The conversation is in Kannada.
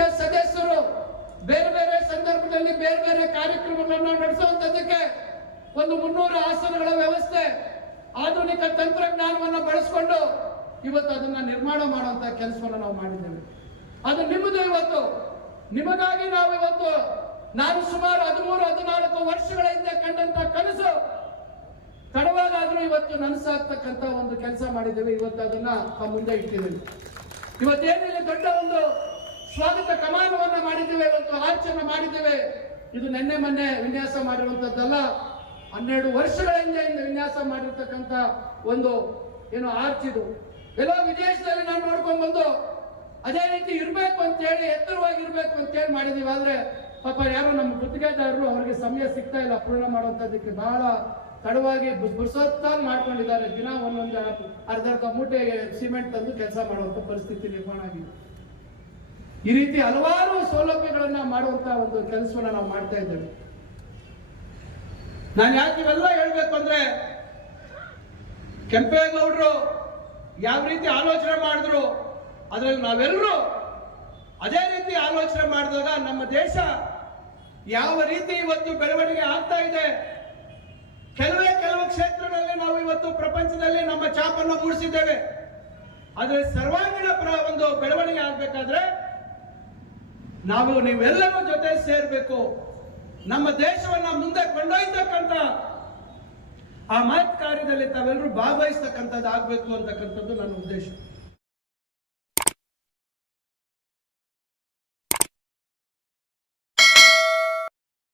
ಸಮಿತಿಯ ಸದಸ್ಯರು ಬೇರೆ ಬೇರೆ ಸಂದರ್ಭದಲ್ಲಿ ಬೇರೆ ಬೇರೆ ಕಾರ್ಯಕ್ರಮಗಳನ್ನು ನಡೆಸುವಂತದಕ್ಕೆ ಒಂದು ಮುನ್ನೂರು ಆಸನಗಳ ವ್ಯವಸ್ಥೆ, ಆಧುನಿಕ ತಂತ್ರಜ್ಞಾನವನ್ನು ಬಳಸಿಕೊಂಡು ಇವತ್ತು ಅದನ್ನ ನಿರ್ಮಾಣ ಮಾಡುವಂತ ಕೆಲಸವನ್ನು ನಾವು ಮಾಡಿದ್ದೇವೆ. ಅದು ನಿಮ್ಮದು ಇವತ್ತು. ನಿಮಗಾಗಿ ನಾವು ಇವತ್ತು ನಾನು ಸುಮಾರು ಹದಿಮೂರು, ಹದಿನಾಲ್ಕು ವರ್ಷಗಳ ಹಿಂದೆ ಕಂಡಂತ ಕನಸು, ತಡವಾಗಾದ್ರೂ ಇವತ್ತು ನನಸಾಗ್ತಕ್ಕಂಥ ಒಂದು ಕೆಲಸ ಮಾಡಿದ್ದೇವೆ. ಇವತ್ತು ಅದನ್ನ ಮುಂದೆ ಇಟ್ಟಿದ್ದೇವೆ. ಇವತ್ತೇನಿಲ್ಲ ದೊಡ್ಡ ಒಂದು ಸ್ವಾಗತ ಕಮಾನವನ್ನ ಮಾಡಿದ್ದೇವೆ, ಒಂದು ಆರ್ಚನ್ನ ಮಾಡಿದ್ದೇವೆ. ಇದು ನಿನ್ನೆ ಮೊನ್ನೆ ವಿನ್ಯಾಸ ಮಾಡಿರುವಂತದ್ದಲ್ಲ. ಹನ್ನೆರಡು ವರ್ಷಗಳ ಹಿಂದೆ ವಿನ್ಯಾಸ ಮಾಡಿರ್ತಕ್ಕಂಥ ಒಂದು ಏನು ಆರ್ಚ್ ಇದು. ಎಲ್ಲೋ ವಿದೇಶದಲ್ಲಿ ನಾನು ನೋಡ್ಕೊಂಡ್ ಬಂದು ಅದೇ ರೀತಿ ಇರ್ಬೇಕು ಅಂತ ಹೇಳಿ ಎತ್ತರವಾಗಿರ್ಬೇಕು ಅಂತ ಹೇಳಿ ಮಾಡಿದೀವಿ ಆದ್ರೆ ಪಾಪ ಯಾರೋ ನಮ್ಮ ಗುತ್ತಿಗೆದಾರರು ಅವರಿಗೆ ಸಮಯ ಸಿಗ್ತಾ ಇಲ್ಲ, ಪೂರ್ಣ ಮಾಡುವಂತದಕ್ಕೆ ಬಹಳ ತಡವಾಗಿ ಬುರ್ಸೊತ್ತಾಗಿ ಮಾಡ್ಕೊಂಡಿದ್ದಾರೆ. ದಿನ ಒಂದೊಂದು ಅರ್ಧ ಅರ್ಧ ಮೂಟೆ ಸಿಮೆಂಟ್ ತಂದು ಕೆಲಸ ಮಾಡುವಂತ ಪರಿಸ್ಥಿತಿ ನಿರ್ಮಾಣ ಆಗಿದೆ. ಈ ರೀತಿ ಹಲವಾರು ಸೌಲಭ್ಯಗಳನ್ನ ಮಾಡುವಂತ ಒಂದು ಕೆಲಸವನ್ನ ನಾವು ಮಾಡ್ತಾ ಇದ್ದೇವೆ. ನಾನು ಯಾಕೆ ಇವೆಲ್ಲ ಹೇಳ್ಬೇಕು ಅಂದ್ರೆ, ಕೆಂಪೇಗೌಡರು ಯಾವ ರೀತಿ ಆಲೋಚನೆ ಮಾಡಿದ್ರು, ಅದರಲ್ಲಿ ನಾವೆಲ್ಲರೂ ಅದೇ ರೀತಿ ಆಲೋಚನೆ ಮಾಡಿದಾಗ ನಮ್ಮ ದೇಶ ಯಾವ ರೀತಿ ಇವತ್ತು ಬೆಳವಣಿಗೆ ಆಗ್ತಾ ಇದೆ, ಕೆಲವೇ ಕೆಲವು ಕ್ಷೇತ್ರಗಳಲ್ಲಿ ನಾವು ಇವತ್ತು ಪ್ರಪಂಚದಲ್ಲಿ ನಮ್ಮ ಚಾಪನ್ನು ಮೂಡಿಸಿದ್ದೇವೆ. ಆದರೆ ಸರ್ವಾಂಗೀಣ ಒಂದು ಬೆಳವಣಿಗೆ ಆಗ್ಬೇಕಾದ್ರೆ ನಾವು ನೀವೆಲ್ಲರೂ ಜೊತೆ ಸೇರ್ಬೇಕು. ನಮ್ಮ ದೇಶವನ್ನ ಮುಂದೆ ಕೊಂಡೊಯ್ತಕ್ಕಂತ ಆ ಮಹತ್ ಕಾರ್ಯದಲ್ಲಿ ತಾವೆಲ್ಲರೂ ಭಾಗವಹಿಸ್ತಕ್ಕಂಥದ್ದು ಆಗ್ಬೇಕು ಅಂತಕ್ಕಂಥದ್ದು ನನ್ನ ಉದ್ದೇಶ.